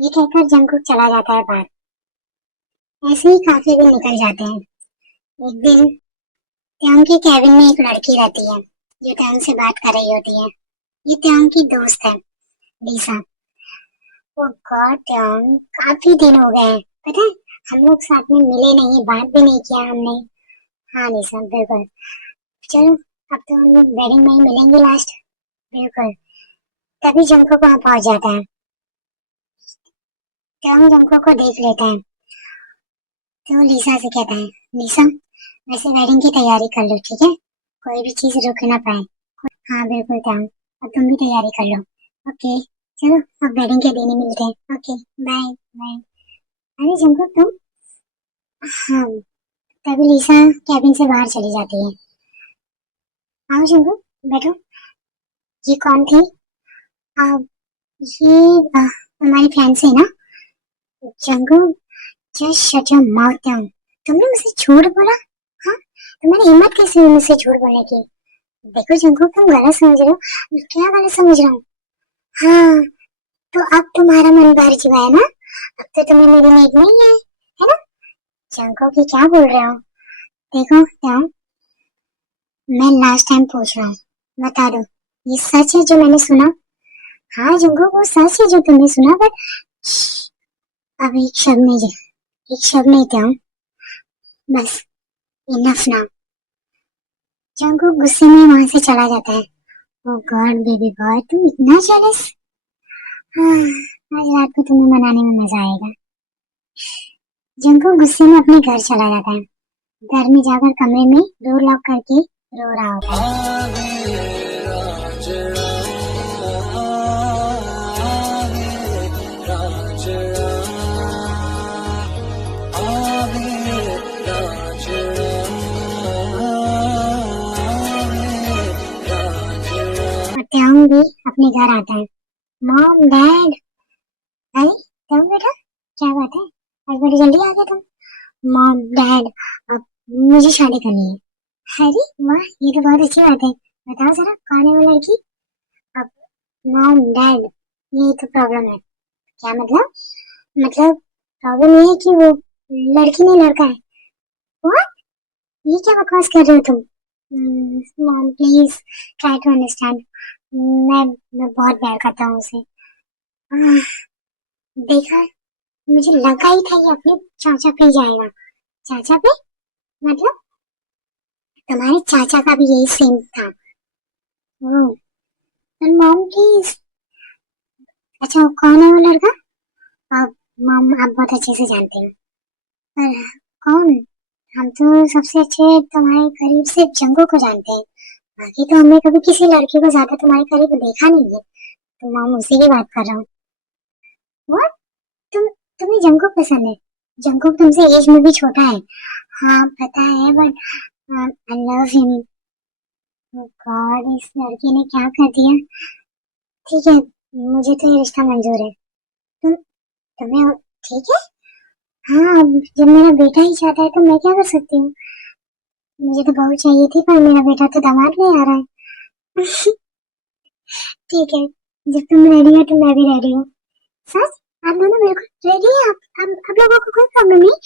ये कहकर जंगकुक चला जाता है बाहर। ऐसे ही काफी दिन निकल जाते हैं। एक दिन त्योंग के कैबिन में एक लड़की रहती है जो त्योंग से बात कर रही होती है। ये त्योंग की दोस्त है, लीसा। ओ गॉड त्योंग, काफी दिन हो गए हैं, पता है हम लोग साथ में मिले नहीं, बात भी नहीं किया हमने। हाँ लीसा बिल्कुल। चलो अब तो हम लोग वेडिंग में ही मिलेंगे लास्ट। बिल्कुल। तभी जंगकुक वहां पहुंच जाता है। त्योंग जंगकुक को देख लेता है तो लीसा से कहता है, लीसा वैसे वेडिंग की तैयारी कर लो, ठीक है? कोई भी चीज रुक ना पाए। हाँ बिल्कुल त्योंग, अब तुम भी तैयारी कर लो। ओके चलो, अब वेडिंग के दिन ही मिलते हैं। Okay bye bye. अरे जंगकुक तुम। हाँ। तभी लीसा कैबिन से बाहर चली जाती है। आओ जंगकुक, बैठो। ये कौन थी? आ, ये हमारी फैंस है ना। Jungkook just shut your mouth त्योंग। तुमने मुझसे झूठ बोला? हाँ, तुम्हारी हिम्मत कैसे हुई मुझसे झूठ बोलने की? देखो जंगकुक तुम गलत समझ रहे हो। क्या गलत समझ रहा हूँ? हाँ, तो अब तुम्हारा मन भर चुका है ना? अब तो तुम्हें मेरी नीड नहीं है ना? जंगकुक ये क्या बोल रहे हो? देखो त्योंग, मैं लास्ट टाइम पूछ रहा हूँ, बता दो ये सच है जो मैंने सुना? हाँ जंगकुक वो सच है जो तुमने सुना, बट अब एक शब्द नहीं, एक शब्द नहीं त्योंग, बस इनफ नाउ। जंगकुक गुस्से में वहां से चला जाता है। ओ गॉड बेबी बॉय, तुम इतना जेलस। हाँ, आज रात को तुम्हें मनाने में मजा आएगा। जंगकुक गुस्से में अपने घर चला जाता है। घर में जाकर कमरे में डोर लॉक करके रो रहा होता है। और त्योंग भी अपने घर आता है। Mom dad. अरे त्योंग बेटा, क्या बात है, आज बड़ी जल्दी आ गए तुम? मॉम डैड, अब मुझे शादी करनी है। अरे वाह, ये तो बहुत अच्छी बात है। बताओ जरा कौन है वो लड़की? अब मॉम डैड, यही तो प्रॉब्लम है। क्या मतलब? मतलब प्रॉब्लम ये है कि वो लड़की नहीं लड़का है। व्हाट? ये क्या बकवास कर रहे हो तुम? Mom please try to understand. मैं बहुत प्यार करता हूँ उसे। आह, देखा, मुझे लगा ही था ये अपने चाचा पे ही जाएगा। चाचा पे? मतलब तुम्हारे चाचा का भी यही सेम था। ओह, मॉम प्लीज। अच्छा वो कौन है वो लड़का? अब मॉम आप बहुत अच्छे से जानते हैं। पर कौन? हम तो सबसे अच्छे तुम्हारे करीब से जंगों को जानते हैं। बाकी तो हमने कभी किसी लड़की को ज्यादा तुम्हारे करीब देखा नहीं है। तो मॉम उसी की बात कर रहा हूँ। व्हाट? तुम तुम्हें जंगकुक पसंद है? जंगकुक तुमसे एज में भी छोटा है। हाँ पता है, but I love him. God, इस लड़की ने क्या कर दिया। ठीक है, मुझे तो ये रिश्ता मंजूर है। तुम तुम्हें ठीक है? हाँ, अब जब मेरा बेटा ही चाहता है तो मैं क्या कर सकती हूँ? मुझे तो बहू चाहिए थी, पर मेरा बेटा तो दामाद नहीं आ रहा है। ठीक है, जब तुम रेडी हो तो मैं भी रेडी हूँ। सच? आप दोनों बिल्कुल रेडी हैं? आप लोगों को कोई प्रॉब्लम नहीं?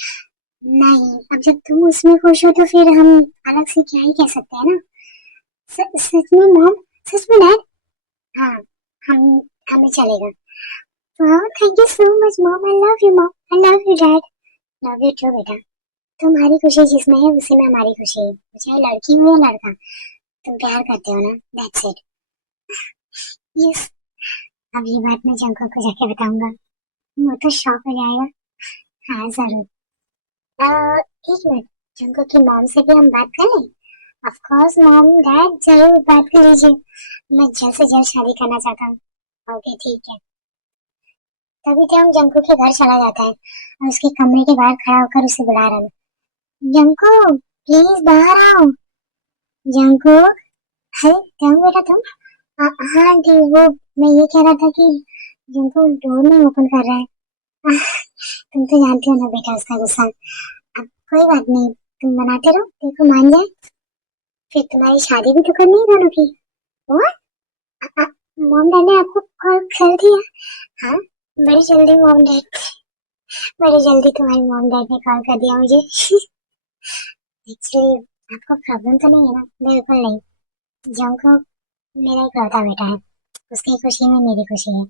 नहीं, अब जब तुम उसमें खुश हो तो फिर हम अलग से क्या ही कह सकते हैं ना। सच में मॉम? सच में डैड? हाँ, हम हमें चलेगा। वाह thank you so much mom, I love you mom, I love you dad. Love you too बेटा। तुम्हारी खुशी जिसमें है उसी में हमारी खुशी है, चाहे लड़की हो या लड़का। तुम प्यार करते हो ना, दैट्स इट। यस। अब ये बात मैं जंको को जाके बताऊंगा, वो तो शॉक हो जाएगा। हाँ जरूर। एक मिनट, जंको की मॉम से भी हम बात कर लें? ऑफ कोर्स मॉम डैड, जरूर बात कर लीजिए। मैं जल्द से जल्द शादी करना चाहता हूँ। ओके ठीक है। तभी तो हम जंको के घर चला जाता है और उसके कमरे के बाहर खड़ा होकर उसे बुला रहा है। जंको प्लीज बाहर आओ। जंको। अरे जंको बेटा तुम। हाँ आंटी, वो मैं ये कह रहा था कि जंको डोर नहीं ओपन कर रहा है। आह, तुम तो जानती हो ना बेटा उसका गुस्सा। अब कोई बात नहीं, तुम बनाते रहो, देखो मान जाए, फिर तुम्हारी शादी भी तो करनी है दोनों की। वो मॉम डैड ने आपको कॉल कर दिया? हाँ, बड़ी जल्दी मॉम डैड, बड़ी जल्दी तुम्हारी मॉम डैड ने कॉल कर दिया मुझे। एक्चुअली आपको प्रॉब्लम तो नहीं है ना? बिल्कुल नहीं। जंको मेरा इकलौता बेटा है, उसकी खुशी में मेरी खुशी है,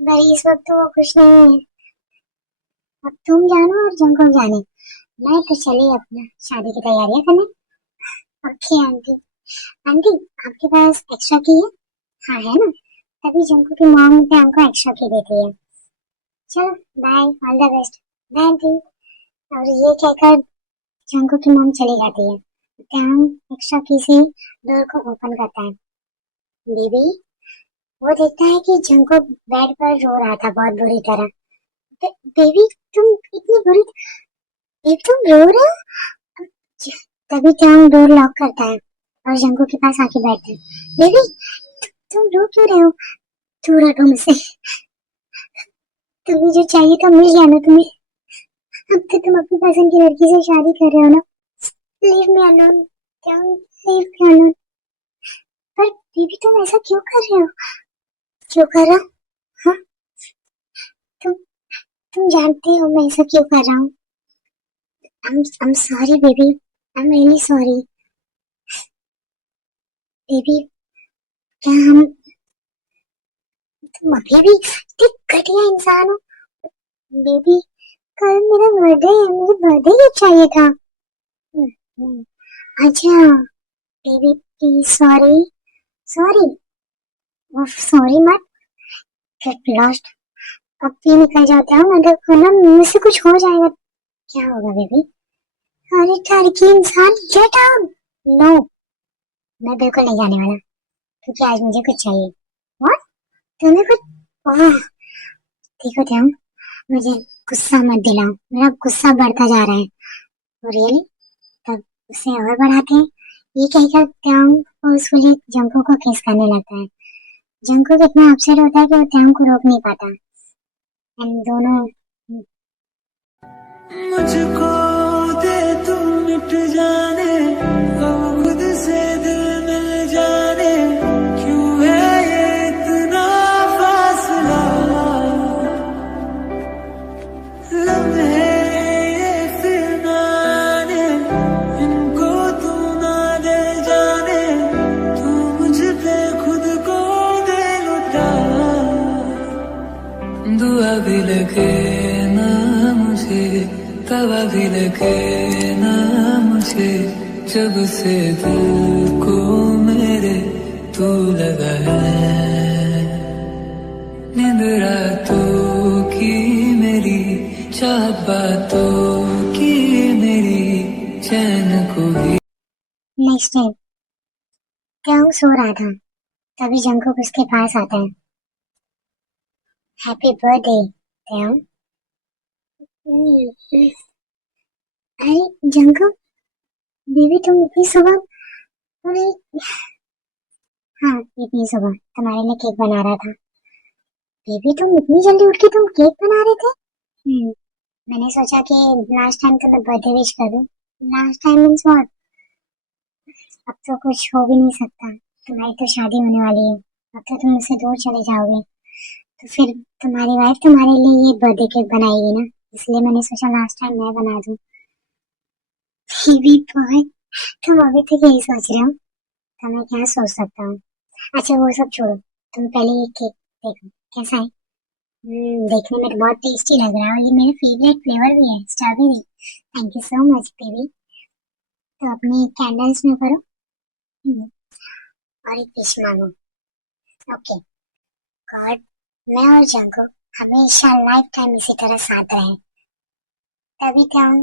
पर इस वक्त तो वो खुश नहीं है। अब तुम जानो और जंको जाने, मैं तो चली अपना शादी की तैयारियां करने। Okay aunty. आंटी, आपके पास एक्स्ट्रा की है? हाँ है ना, तभी जंको की मॉम पे हमको एक्स्ट्रा की देती है। चलो bye, all the best. Bye aunty. और ये कहकर जंको की मॉम चली जाती है। त्याम एक्स्ट्रा की से डोर को ओपन करता है। बेबी, वो देखता है कि जंको बेड पर रो रहा था बहुत बुरी तरह। बेबी, तुम इतनी बुरी, एक तुम रो रहे हो? तभी त्याम डोर लॉक करता है और जंको के पास आके बैठता है। बेबी, तुम रो क्यों रहे हो? दूर हटो मुझसे, तुम्हें जो चाहिए था मिल गया ना तुम्हें। अब तो तुम अपनी पसंद की लड़की से शादी कर रहे हो ना। लीव मी अलोन, त्याम, लीव मी अलोन। पर बेबी, तुम ऐसा क्यों कर रहे हो? क्यों कर रहा हूँ? हाँ, तुम तुम जानते हो मैं ऐसा क्यों कर रहा हूँ। I'm sorry baby, I'm really sorry। Baby, क्या हम, तुम अभी भी इतनी घटिया इंसान हो। बेबी, कल मेरा बर्थडे है, मुझे बर्थडे गिफ्ट चाहिए था। अच्छा baby, please sorry. Sorry? Sorry मत, गेट लॉस्ट। अब भी निकल जाता हूँ अगर ना मुझसे कुछ हो जाएगा। क्या होगा बेबी? अरे टर्की इंसान, गेट आउट। नो, मैं बिल्कुल नहीं जाने वाला, क्योंकि आज मुझे कुछ चाहिए। व्हाट? तुम्हें कुछ? ओह, देखो ध्यान, मुझे गुस्सा मत दिलाओ, मेरा गुस्सा बढ़ता जा रहा है। रियली? तब उसे और बढ़ाते हैं। ये कहकर त्याम फोर्सफुली जंको को किस करने लगता है। जंको कितना अपसेट होता है कि वो त्याम को रोक नहीं पाता। एंड दोनों, मुझको दे तू मिट जाने, अब खुद से दिल मिल जाने, क्यों है ये इतना फासला, लम्हे ये फिर ना आने, इनको तू ना दे जाने, तू मुझ पे खुद को दे लुटा, दुआ भी लगे ना मुझे, तवा भी लगे ना मुझे, जब से दिल को मेरे तू लगा है, नींद रातों की मेरी, चाहत बातों की मेरी, चैन को भी। नेक्स्ट टाइम त्याम सो रहा था, तभी जंको उसके पास आता है। हैप्पी बर्थडे त्याम। अरे जंको, बेबी तुम इतनी सुबह? अरे हाँ, इतनी सुबह तुम्हारे लिए केक बना रहा था। बेबी, तुम इतनी जल्दी उठ के तुम केक बना रहे थे? मैंने सोचा कि लास्ट टाइम तो मैं बर्थडे विश कर दूं। Last time means what? अब तो कुछ हो भी नहीं सकता, तुम्हारी तो शादी होने वाली है, अब तो तुम मुझसे दूर चले जाओगे, तो फिर तुम्हारी वाइफ तुम्हारे लिए ये बर्थडे केक बनाएगी ना, इसलिए मैंने सोचा लास्ट टाइम मैं बना दूं। बेबी बॉय, तुम अभी तक यही सोच रहे हो, तो मैं क्या सोच सकता हूँ। अच्छा वो सब छोड़ो, तुम पहले ये केक देखो कैसा है। देखने में तो बहुत टेस्टी लग रहा है, और ये मेरा फेवरेट फ्लेवर भी है, strawberry. Thank you so much baby. तो अपनी कैंडल्स में करो। और एक विश मांगो। ओके गॉड, मैं और जंको हमेशा लाइफ टाइम इसी तरह साथ रहे। तभी त्याम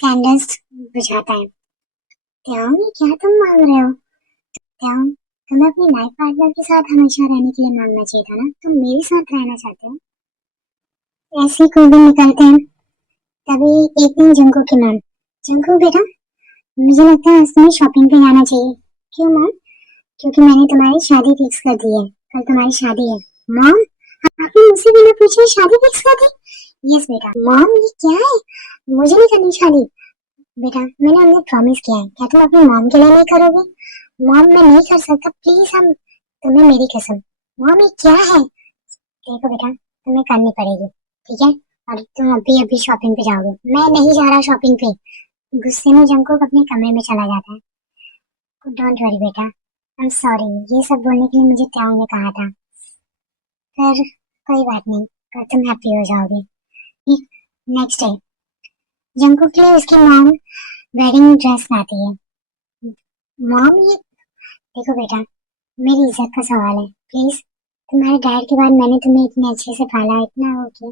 कैंडल्स बुझाता है। त्याम, ये क्या तुम मांग रहे हो? त्याम, तुम्हें अपनी लाइफ पार्टनर के साथ हमेशा रहने के लिए मांगना चाहिए था ना, तुम मेरे साथ रहना चाहते हो। ऐसे ही कुछ दिन निकलते हैं, तभी एक दिन जंको की मैम, जंको बेटा, मुझे लगता है आज तुम्हें शॉपिंग पे जाना चाहिए। क्यों मैम? क्योंकि मैंने तुम्हारी शादी फिक्स कर दी है, कल तुम्हारी शादी है। मॉम, आपने मुझसे बिना पूछे शादी फिक्स कर दी? यस बेटा। मॉम, ये क्या है? मुझे नहीं करनी शादी। बेटा, मैंने उन्हें प्रॉमिस किया है, क्या तुम अपनी मॉम के लिए नहीं करोगे? मॉम, मैं नहीं कर सकता, प्लीज, हम, तुम्हें मेरी कसम। मॉम, ये क्या है? देखो बेटा, तुम्हें करनी पड़ेगी, ठीक है? और तुम अभी अभी शॉपिंग पे जाओगे। मैं नहीं जा रहा शॉपिंग पे। गुस्से में जंगकुक अपने कमरे में चला जाता है। डोंट वरी बेटा, आई एम सॉरी, ये सब बोलने के लिए मुझे त्याओ ने कहा था। पर कोई बात नहीं, पर तुम हैप्पी हो जाओगे। नेक्स्ट डे जंगकुक के लिए उसकी मॉम वेडिंग ड्रेस लाती है। मॉम, ये देखो बेटा, मेरी इज्जत का सवाल है, प्लीज। तुम्हारे डैड के बाद मैंने तुम्हें इतने अच्छे से पाला, इतना वो किया,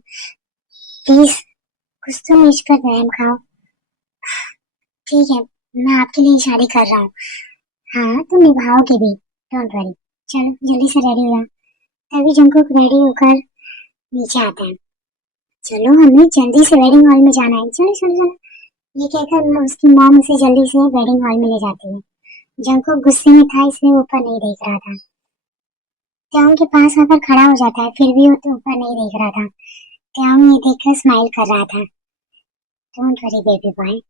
प्लीज कुछ तो मुझ पर रहम खाओ। ठीक है, मैं आपके लिए शादी कर रहा हूँ। हाँ, तुम निभाओगे भी, डोंट वरी। चलो जल्दी से रेडी हो जा। तभी जंगकुक रेडी होकर नीचे आता है। चलो, हमें जल्दी से वेडिंग हॉल में जाना है, चलो चलो चलो। ये कहकर उसकी मॉम उसे जल्दी से वेडिंग हॉल में ले जाती है। जंगकुक गुस्से में था, इसलिए ऊपर नहीं देख रहा था। त्याओ के पास आकर खड़ा हो जाता है, फिर भी वो तो ऊपर नहीं देख रहा था। त्याओ ये देखकर स्माइल कर रहा था। डोंट वरी बेबी बॉय,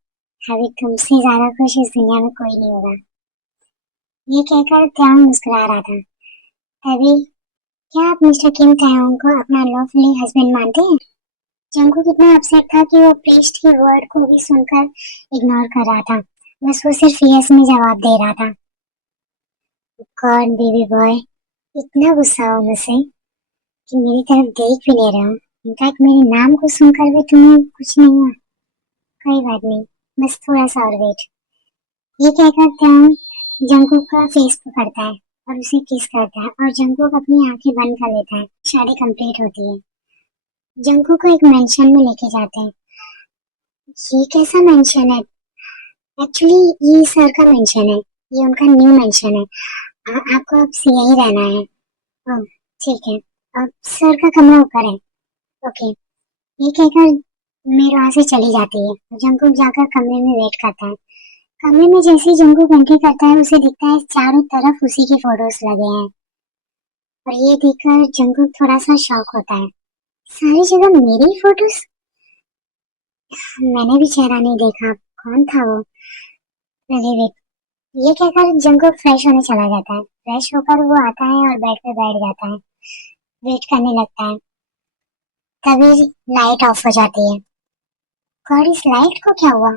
अभी तुमसे ज्यादा खुश इस दुनिया में कोई नहीं होगा। ये कहकर त्याओ मुस्कुरा रहा था। तभी, क्या आप मिस्टर किम तायोंग को अपना लॉफुली हस्बैंड मानते हैं? जंगकुक इतना अपसेट था कि वो प्रीस्ट के वर्ड को भी सुनकर इग्नोर कर रहा था। बस वो सिर्फ यस में जवाब दे रहा था। गॉड बेबी बॉय, इतना गुस्सा हो मुझसे कि मेरी तरफ देख भी नहीं रहे हो। इनफैक्ट मेरे नाम को सुनकर भी तुम्हें कुछ नहीं हुआ। कोई बात नहीं, बस थोड़ा सा और वेट। ये कहकर त्यान जंगकुक का फेस पकड़ता है और उसे किस करता है और जंगकुक अपनी आंखें बंद कर लेता है। शादी कंप्लीट होती है। जंगकुक को एक मेंशन में लेके जाते हैं। ये कैसा मेंशन है? एक्चुअली ये सर का मेंशन है, ये उनका न्यू मेंशन है। आपको अब यहीं रहना है। ओह, ठीक है। अब सर का कमरा ऊपर है। ओके। ये कहकर मेरे वहां से चली जाती है। जंगकुक जाकर कमरे में वेट करता है। कमरे में जैसे ही जंगकुक एंट्री करता है, उसे दिखता है चारों तरफ उसी के फोटोज लगे हैं। और ये देखकर जंगकुक थोड़ा सा शॉक होता है। सारी जगह मेरी फोटोज? मैंने भी चेहरा नहीं देखा, कौन था वो? अरे वेट। ये कहकर जंगकुक फ्रेश होने चला जाता है। फ्रेश होकर वो आता है और बेड पे बैठ जाता है। वेट करने लगता है। तभी लाइट ऑफ हो जाती है। गॉड, इस लाइट को क्या हुआ?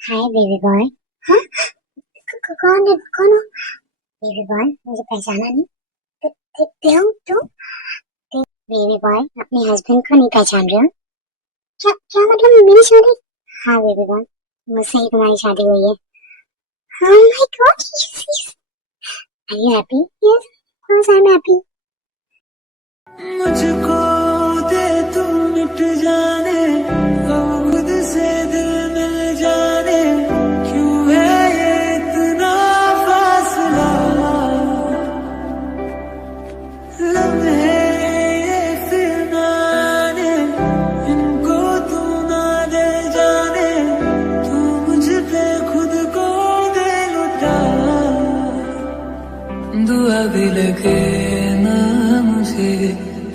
Hi baby boy. हाँ? कौन है? कौन हो? बेबी बॉय, मुझे पहचाना नहीं? तुम बेबी बॉय अपने हस्बैंड को नहीं पहचान रहे हो? क्या क्या मतलब मेरी शादी? हाँ बेबी बॉय, मुझसे ही तुम्हारी शादी हुई है। Oh my God, yes. Are you happy? Yes, of course I'm happy. मुझको दे तू मिट जाने, अब खुद से दिल मिल जाने, क्यों है ये इतना फासला, लम्हे ये फिर ना आने, इनको तू ना दे जाने, तू मुझ पे खुद को दे लुटा, दुआ भी लगे ना मुझे,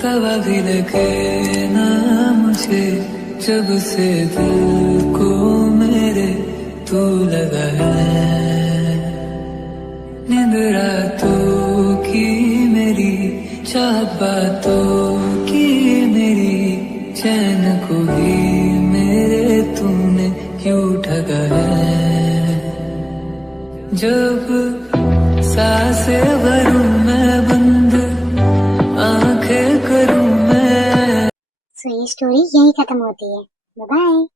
तवा भी लगे ना मुझे, जब से दिल को मेरे तू लगा है, नींद रातों की मेरी, चाहत बातों की मेरी, चैन को भी मेरे तूने क्यों ठगा है, जब सांसें भरूं मैं बंद, आंखें करूं मैं। So ये स्टोरी यही खत्म होती है। Bye bye.